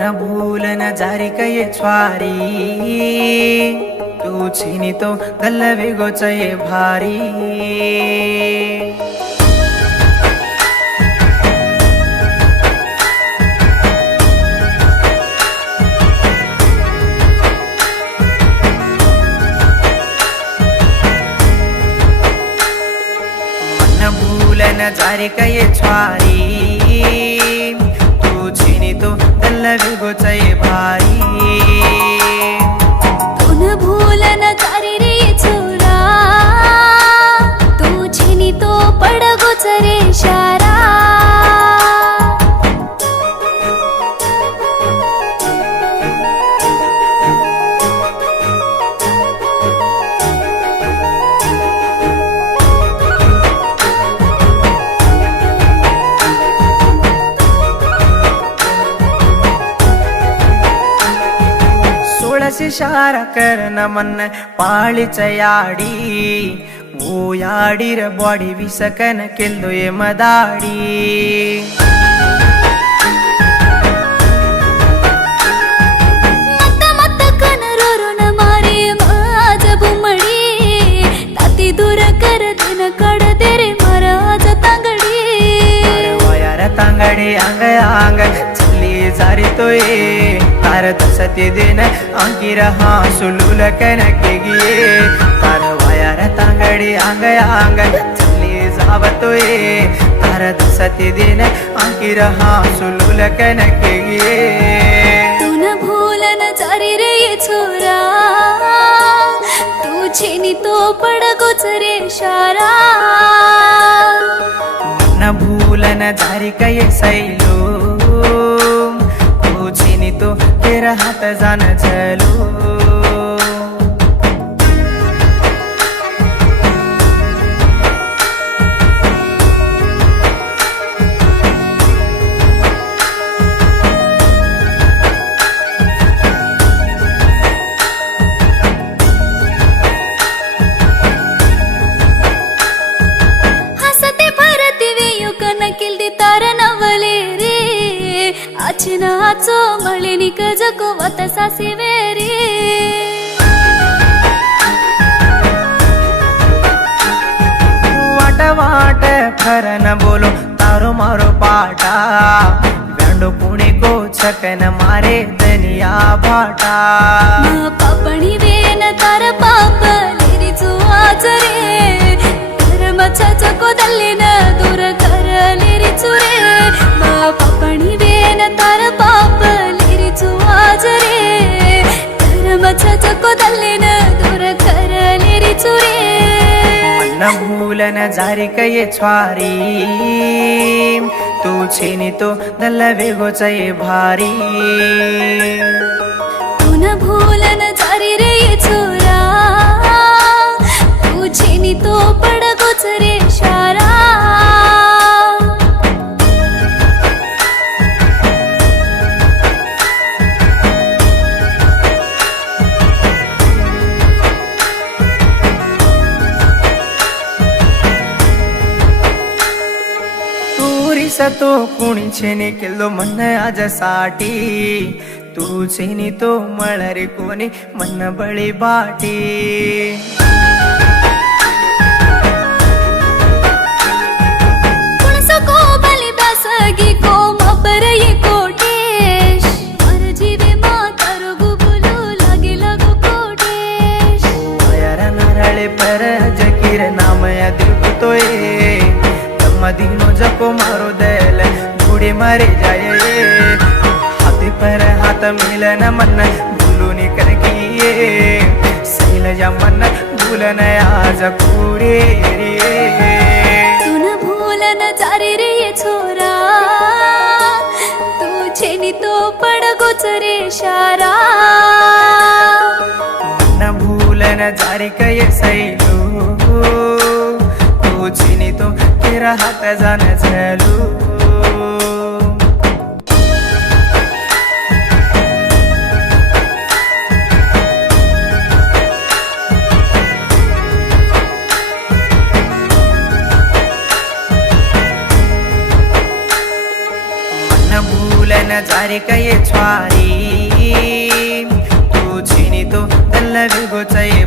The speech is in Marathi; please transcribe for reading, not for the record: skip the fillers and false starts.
न भूलन जारी कये छ्वारी तू छीनी तो गल्लवे गोचये भारी न भूलन जारी कये छ्वारी तू छीनी तो गल्लवे गोचये भारी न भूलन जारी रे छोरा तू छीनी तो पड़ गोचरे शारा इशारा करना मन पाळी चयाडी वो याडीर बॉडी विसकन केल्दो ये मदाडी मत मत कन रोरुन मारे माझ बुमडी ताती दूर कर दिन कड दे रे महाराज तांगडी वयार तांगडी अंग अंग चली जारी तो ये तार दसते दिन अंकिर हाँ सुलूल कनके गिये तार वयार तांगडी अंग अंग चली जावतो ये तार दसते दिन अंकिर हाँ सुलूल कनके गिये तू न भूलन जारी रे छोरा तू छीनी तो पड़ गोचरे शारा न भूलन जारी कये सैलो तू छीनी तो तेरा हाथ जान चलो हसते भरती वेयो कनकिल दी तार नवले रे आचो मळे निक जको वत सासे वेरे वाट वाट फरन बोलो तारो मारो पाटा वेंडो पुणे को छकन मारे दनिया भाटा पापणी वेन तार पाप लेरी चुवाच रे धर्म छको दल्लिन दूर कर लेरी चुरे पापणी वेन तार पाप लेरी चुवाच रे धर्म छको दल्लिन दूर कर लेरी चुरे न भूलन जारी कये छ्वारी तू छीनी तो गल्लवे गोचये भारी तू न भूलन जारी रे छोरा तू छीनी तो पड़ गोचरे शारा तो कुणी छेनी केलो मन आज साठी तू छेनी तो मळरे कोणी मन बळी बाटी को बलि बसगी को मपर ये कोटेश मर जीवे मातर गुबुलू लागे लगो कोटेश यार नारळे पर जकीर नामया दिलतोय मदीनो जको मारो देल घोड़े मारे जाए हाथी पर हाथ मिलन मन भूलूनी कर किए सैल जा मन भूलन आज पूरे रे तू न भूलन जारी रे छोरा तू छेनी तो पड़ गोचरे शारा न भूलन जारी कये सैलो तू छीनी तो तेरा हाथ जान चलो जारी कये छुआरी तू छिनी तो दल्ला बिगो चये